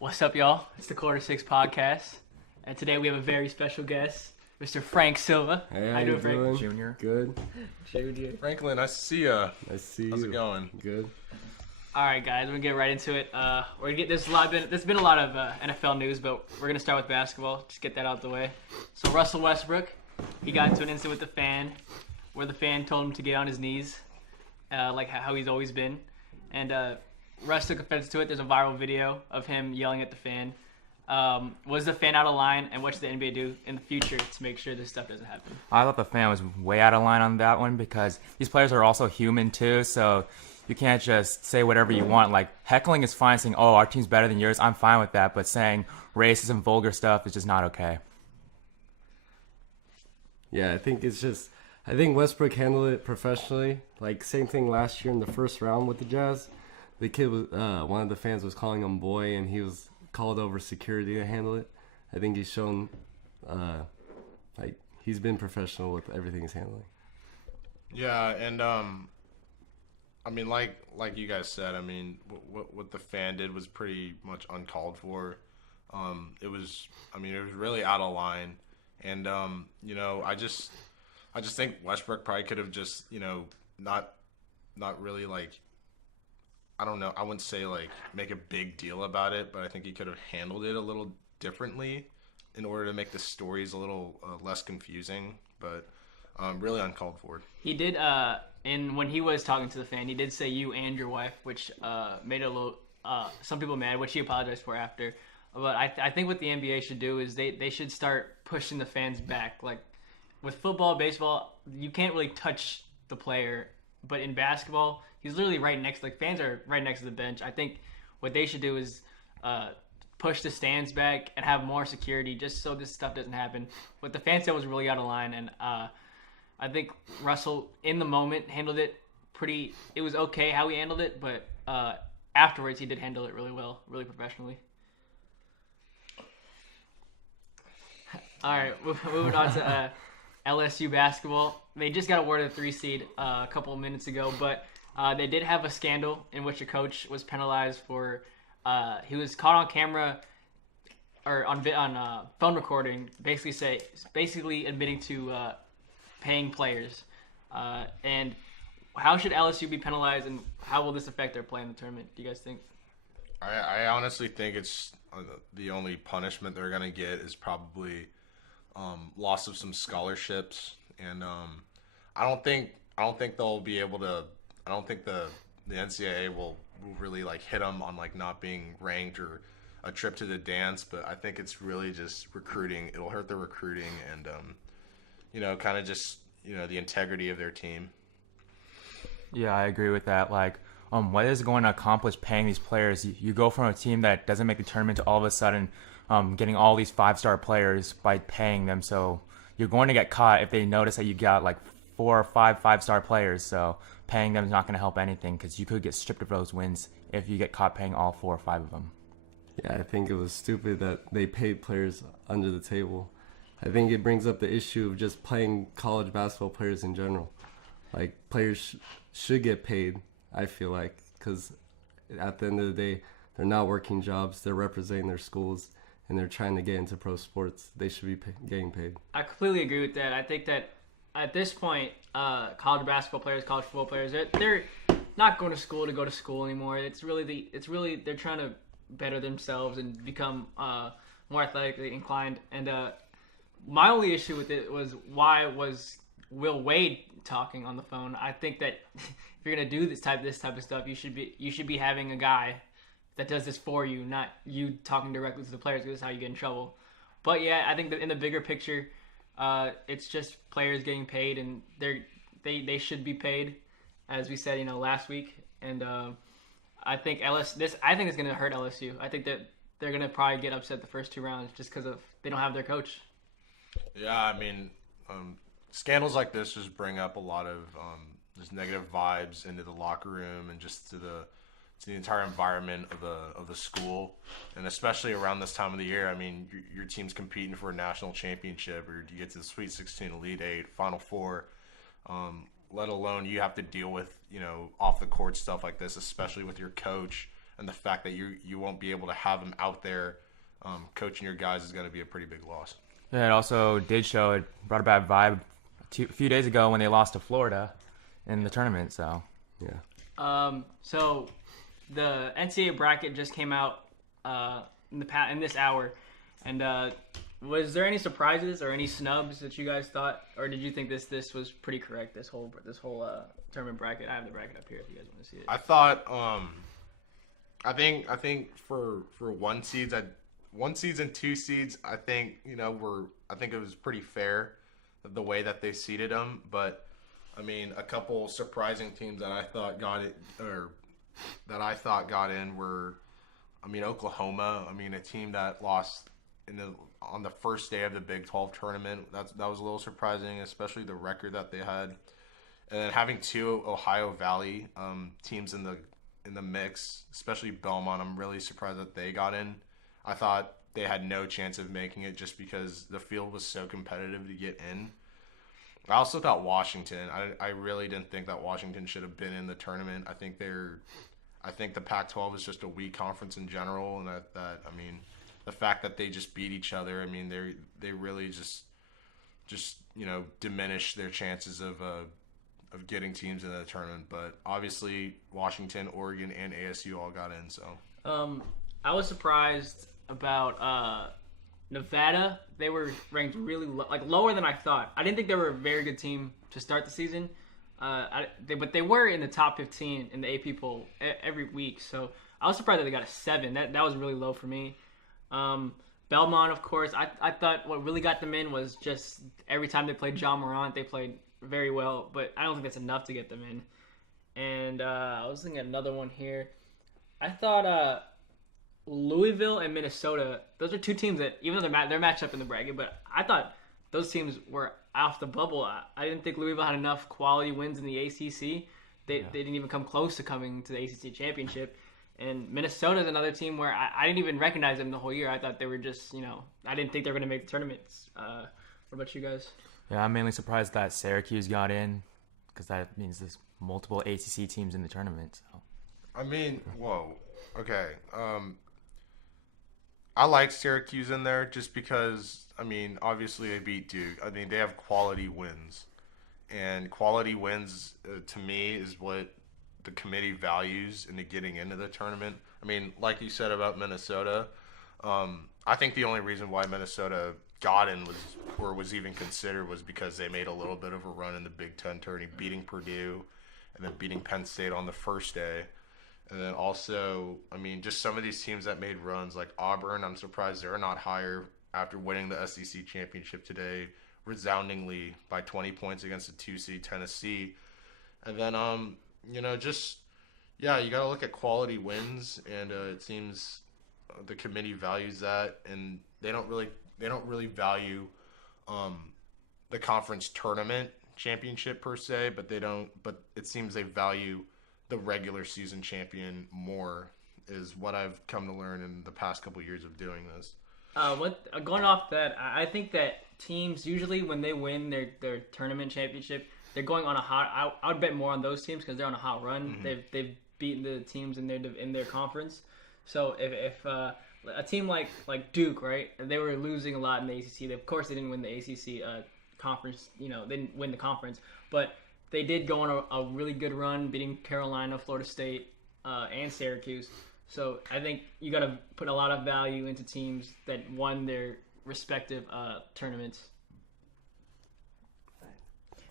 What's up, y'all? It's the Quarter Six Podcast, and today we have a very special guest, Mr. Frank Silva. Hey, how you doing, Frank? Junior. Good. Junior. Franklin, nice to see ya. Nice to see you. How's it going? Good. All right, guys, we're gonna get right into it. We're gonna get there's been a lot of NFL news, but we're gonna start with basketball. Just get that out the way. So Russell Westbrook, he got into an incident with the fan, where the fan told him to get on his knees, like how he's always been, and Russ took offense to it. There's a viral video of him yelling at the fan. Was the fan out of line, and what should the NBA do in the future to make sure this stuff doesn't happen? I thought the fan was way out of line on that one because these players are also human too, so you can't just say whatever you want. Like, heckling is fine, saying, oh, our team's better than yours, I'm fine with that, but saying racist and vulgar stuff is just not okay. Yeah, I think Westbrook handled it professionally. Like, same thing last year in the first round with the Jazz. The kid was, one of the fans was calling him boy, and he was called over security to handle it. I think he's shown, he's been professional with everything he's handling. Yeah, and I mean, like you guys said, I mean, what the fan did was pretty much uncalled for. It was really out of line, and I just think Westbrook probably could have just, not really like. I don't know. I wouldn't say like make a big deal about it, but I think he could have handled it a little differently in order to make the stories a little less confusing. But really uncalled for. He did, and when he was talking to the fan, he did say you and your wife, which made a little some people mad, which he apologized for after. But I think what the NBA should do is they should start pushing the fans back. Like with football, baseball, you can't really touch the player, but in basketball, he's literally right next. Like fans are right next to the bench. I think what they should do is push the stands back and have more security, just so this stuff doesn't happen. What the fan said was really out of line, and I think Russell in the moment handled it pretty. It was okay how he handled it, but afterwards he did handle it really well, really professionally. All right, moving on to LSU basketball. They just got awarded a 3 seed a couple of minutes ago, but they did have a scandal in which a coach was penalized for he was caught on camera or on phone recording, basically admitting to paying players. And how should LSU be penalized, and how will this affect their play in the tournament? Do you guys think? I honestly think it's the only punishment they're gonna get is probably loss of some scholarships, and I don't think they'll be able to. I don't think the NCAA will really like hit them on like not being ranked or a trip to the dance, but I think it's really just recruiting. It'll hurt their recruiting and kind of just the integrity of their team. Yeah, I agree with that. Like, what is it going to accomplish paying these players? You go from a team that doesn't make the tournament to all of a sudden getting all these 5-star players by paying them. So you're going to get caught if they notice that you got like 4 or 5 5-star players. So paying them is not going to help anything because you could get stripped of those wins if you get caught paying all 4 or 5 of them. Yeah, I think it was stupid that they paid players under the table. I think it brings up the issue of just playing college basketball players in general. Like, players should get paid, I feel like, because at the end of the day, they're not working jobs, they're representing their schools, and they're trying to get into pro sports. They should be getting paid. I completely agree with that. I think that at this point, college basketball players, college football players, they're not going to school to go to school anymore. It's really they're trying to better themselves and become more athletically inclined. And my only issue with it was why was Will Wade talking on the phone. I think that if you're gonna do this type of stuff, you should be having a guy that does this for you, not you talking directly to the players, because that's how you get in trouble. But yeah, I think that in the bigger picture, it's just players getting paid, and they should be paid, as we said, last week. And I think it's gonna hurt LSU. I think that they're gonna probably get upset the first 2 rounds just because they don't have their coach. Yeah, I mean, scandals like this just bring up a lot of just negative vibes into the locker room and just to the entire environment of the school, and especially around this time of the year. I mean, your team's competing for a national championship, or you get to the Sweet 16, Elite 8, Final Four. Let alone you have to deal with off the court stuff like this, especially with your coach and the fact that you won't be able to have him out there coaching your guys is going to be a pretty big loss. Yeah, it also did show it brought a bad vibe a few days ago when they lost to Florida in the tournament. So Yeah. So the NCAA bracket just came out in this hour, and was there any surprises or any snubs that you guys thought, or did you think this was pretty correct? This whole tournament bracket. I have the bracket up here if you guys want to see it. I thought I think for one seeds and 2 seeds, I think I think it was pretty fair the way that they seeded them, but I mean, a couple surprising teams that I thought got in were, I mean, Oklahoma. I mean, a team that lost on the first day of the Big 12 tournament. That was a little surprising, especially the record that they had. And then having 2 Ohio Valley teams in the mix, especially Belmont, I'm really surprised that they got in. I thought they had no chance of making it just because the field was so competitive to get in. I also thought Washington. I really didn't think that Washington should have been in the tournament. I think the Pac-12 is just a weak conference in general, and that I mean, the fact that they just beat each other. I mean, they really just diminish their chances of getting teams into the tournament. But obviously, Washington, Oregon, and ASU all got in. So I was surprised about Nevada. They were ranked really lower than I thought. I didn't think they were a very good team to start the season. But they were in the top 15 in the AP poll every week. So I was surprised that they got a 7. That was really low for me. Belmont, of course. I thought what really got them in was just every time they played John Morant, they played very well. But I don't think that's enough to get them in. And I was thinking another one here. I thought Louisville and Minnesota, those are 2 teams that, even though they're matched up in the bracket, but I thought those teams were off the bubble. I didn't think Louisville had enough quality wins in the ACC. They didn't even come close to coming to the ACC championship. And Minnesota is another team where I didn't even recognize them the whole year. I thought they were just, I didn't think they were going to make the tournaments. What about you guys? yeah, I'm mainly surprised that Syracuse got in because that means there's multiple ACC teams in the tournament. So. I mean, whoa, okay. I like Syracuse in there just because, I mean, obviously they beat Duke. I mean, they have quality wins. And quality wins, to me, is what the committee values into getting into the tournament. I mean, like you said about Minnesota, I think the only reason why Minnesota got in was even considered was because they made a little bit of a run in the Big Ten tourney, beating Purdue and then beating Penn State on the first day. And then also, I mean, just some of these teams that made runs, like Auburn, I'm surprised they're not higher after winning the SEC championship today, resoundingly by 20 points against the 2 seed Tennessee. And then, you got to look at quality wins, and it seems the committee values that, and they don't really value the conference tournament championship per se, but it seems they value the regular season champion more, is what I've come to learn in the past couple of years of doing this. Going off that, I think that teams usually when they win their tournament championship, they're going on a hot. I would bet more on those teams because they're on a hot run. Mm-hmm. They've beaten the teams in their conference. So if a team like Duke, right, they were losing a lot in the ACC. Of course, they didn't win the ACC conference. They didn't win the conference, but they did go on a really good run, beating Carolina, Florida State, and Syracuse. So I think you got to put a lot of value into teams that won their respective tournaments.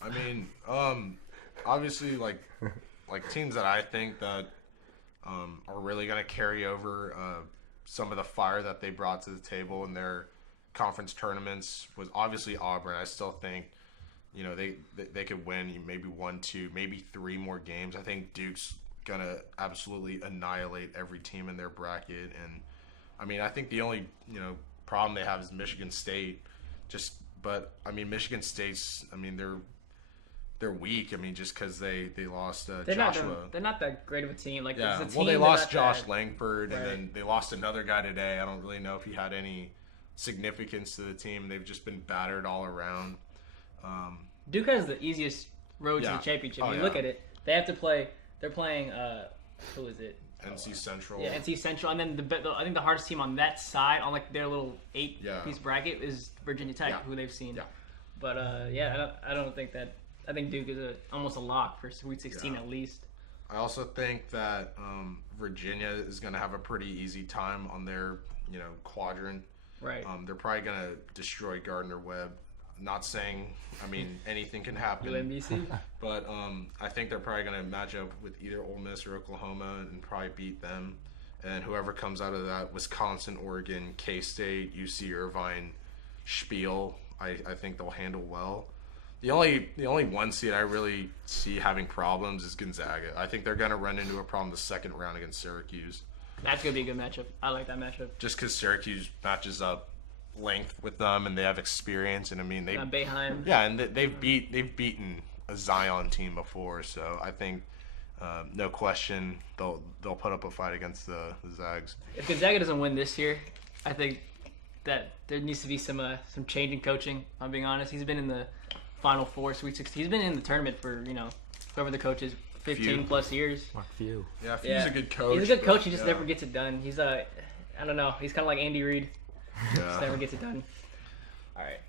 I mean, obviously, like teams that I think that are really going to carry over some of the fire that they brought to the table in their conference tournaments was obviously Auburn. I still think, they could win maybe 1, 2, maybe 3 more games. I think Duke's going to absolutely annihilate every team in their bracket. And, I mean, I think the only, problem they have is Michigan State. But, I mean, Michigan State's, I mean, they're weak. I mean, just because they lost Joshua. They're not that great of a team. They lost Josh Langford, right. And then they lost another guy today. I don't really know if he had any significance to the team. They've just been battered all around. Duke has the easiest road to the championship. Look at it. They have to play. They're playing. Who is it? NC Central. Yeah, NC Central, and then I think the hardest team on that side, on like their little 8-piece bracket, is Virginia Tech, who they've seen. Yeah. But I don't think that. I think Duke is almost a lock for Sweet 16 at least. I also think that Virginia is going to have a pretty easy time on their quadrant. Right. They're probably going to destroy Gardner-Webb. Not saying, anything can happen. UMBC. But I think they're probably going to match up with either Ole Miss or Oklahoma and probably beat them. And whoever comes out of that, Wisconsin, Oregon, K-State, UC Irvine, Spiel, I think they'll handle well. The only one seed I really see having problems is Gonzaga. I think they're going to run into a problem the second round against Syracuse. That's going to be a good matchup. I like that matchup. Just because Syracuse matches up length with them and they have experience, and they Boeheim. Yeah, and they've beaten a Zion team before, so I think no question they'll put up a fight against the Zags. If Gonzaga doesn't win this year, I think that there needs to be some change in coaching. If I'm being honest, he's been in the Final Four, Sweet 16. He's been in the tournament for whoever the coach is, 15 plus years. Few. Yeah, he's a good coach. He's a good coach. He just never gets it done. I don't know. He's kind of like Andy Reid. Yeah. Just never gets it done. All right.